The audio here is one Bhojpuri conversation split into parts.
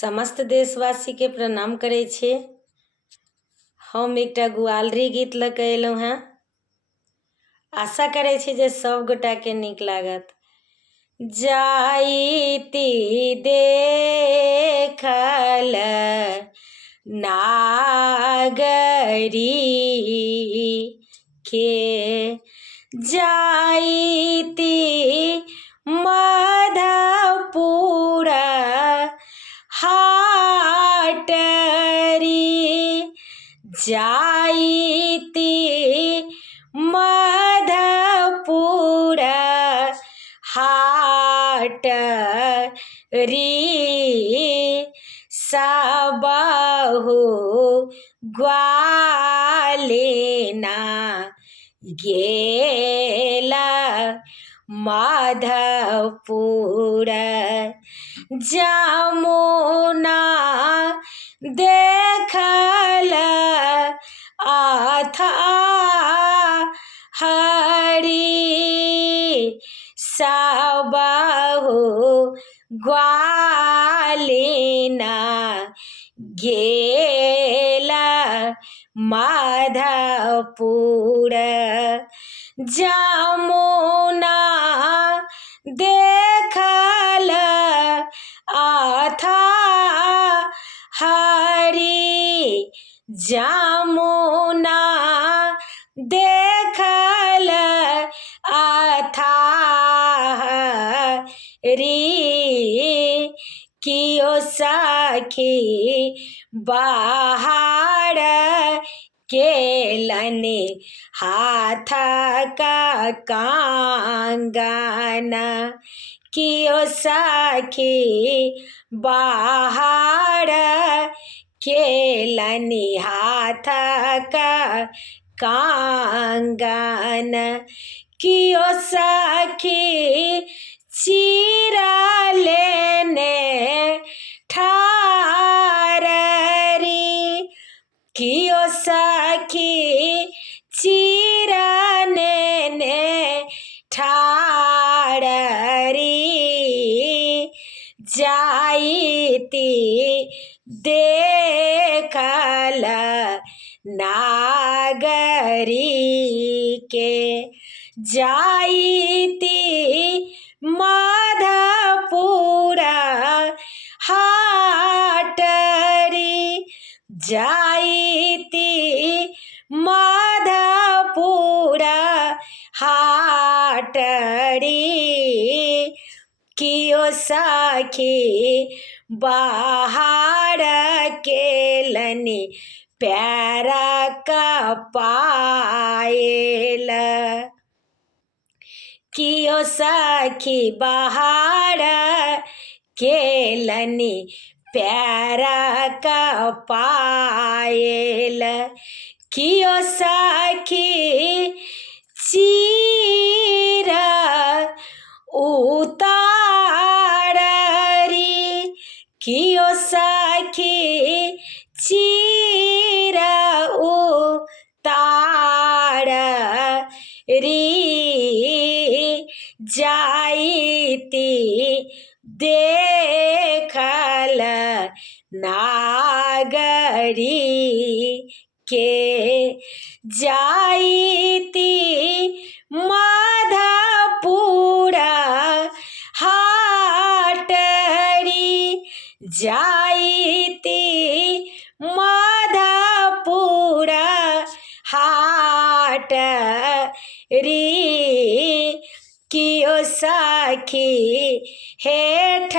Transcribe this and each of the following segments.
समस्त देशवासी के प्रणाम करे छे। हम एकटा ग्वालरी गीत ल के एलहुँ हैं। आशा करे छी जे सब गोटा के नीक लागत। जाईती देखल नागरी के, जाईती मधुपुर हाटरी, जाईती मधुपुर हाटरी, सबहु ग्वालिना गेला मधुपुर, जमुना देखल अथाहरी, सबहु ग्वालिना गेला मधुपुर, जमुना देखल अथाहरी, जमुना देखल अथाहरी, कियो सखी बाहर केलनि हाथ का कंगन, कियो सखी बाहर केलनि हाथ का कंगन, कियो सखी चीरा लेने ठाररी, कियो सखी चीरा लेने ठाररी, जाईती देखल नागरी के, जाईती मधुपुर हाटरी, जाईती मधुपुर हाटरी, कियो सखी बाहर केलनि पैर का पायल, कियो सखी बाहर केलनि पैर का पायल, कियो सखी चीरा उताररी, कियो सखी चीरा उताररी, जाईती देखल नागरी के, जाईती मधुपुर हाटरी, जाईती मधुपुर हाटरी, कियो सखी हेठ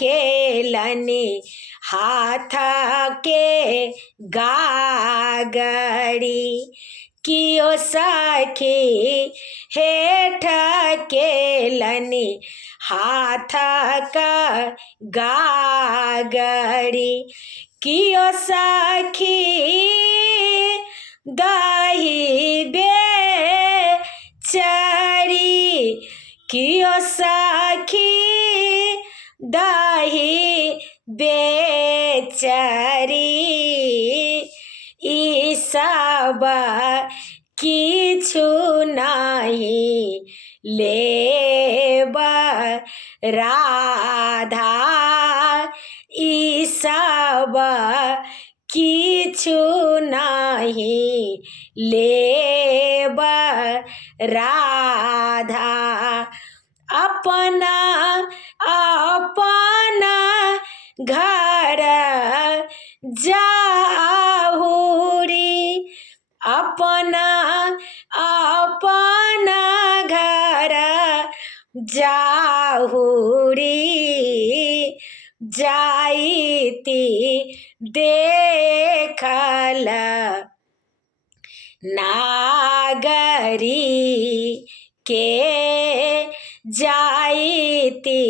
केलनि हाथ के गागरी, कियो सखी हेठ केलनि हाथ का गागरी, कियो सखी दही बेचरी, कियो सखी दही बेचरी, ई सब किछु नहीं लेब राधा, ई सब किछु नहीं लेब राधा। अपना अपना घर जाहुरी, अपना अपना घर जाहुरी। जाइती देखल नागरी के, जाइती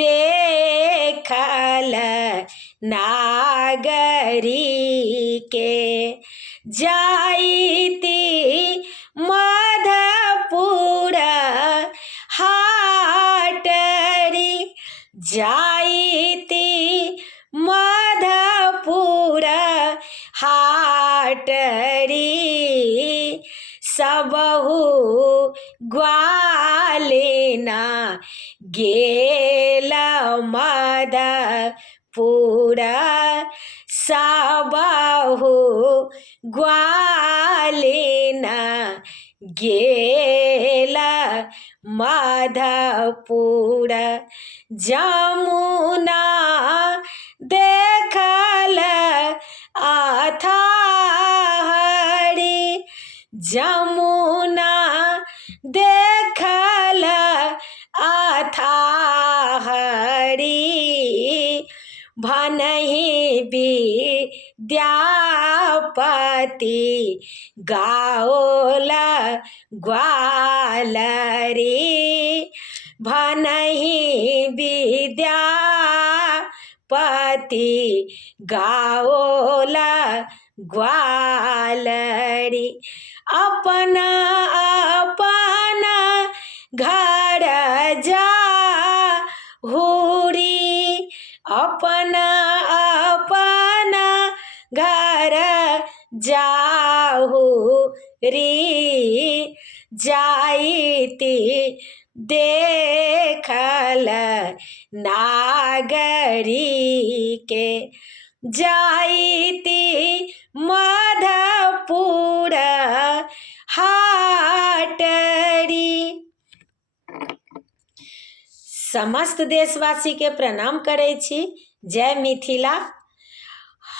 देखल नागरी के। जाइती मधुपुर हाटरी, जाइती मधुपुर हाटरी। सबहु ग्वालिना गेल मधुपुर, सबहु ग्वालिना गेल मधुपुर। जमुना देखल अथाहरी, जमुना देखल अथाहरी। भनहि विद्यापति गाओल ग्वालरी, भनहि विद्यापति गाओल ग्वालरी। अपना अपना घर जाहुरी, अपना अपना घर जाहुरी। जाइती देखल नागरी के, जाइती मधुपुर हाटरी। समस्त देशवासी के प्रणाम करै छी। जय मिथिला।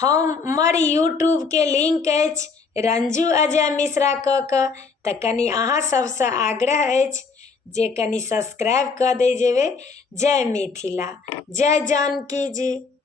हमर यूट्यूब के लिंक अछि रंजू अजय मिश्रा कऽ तऽ कनि अहाँ सबसँ आग्रह अछि जे कनि सब्सक्राइब कऽ दै जेबै। जय मिथिला, जय जानकी जी।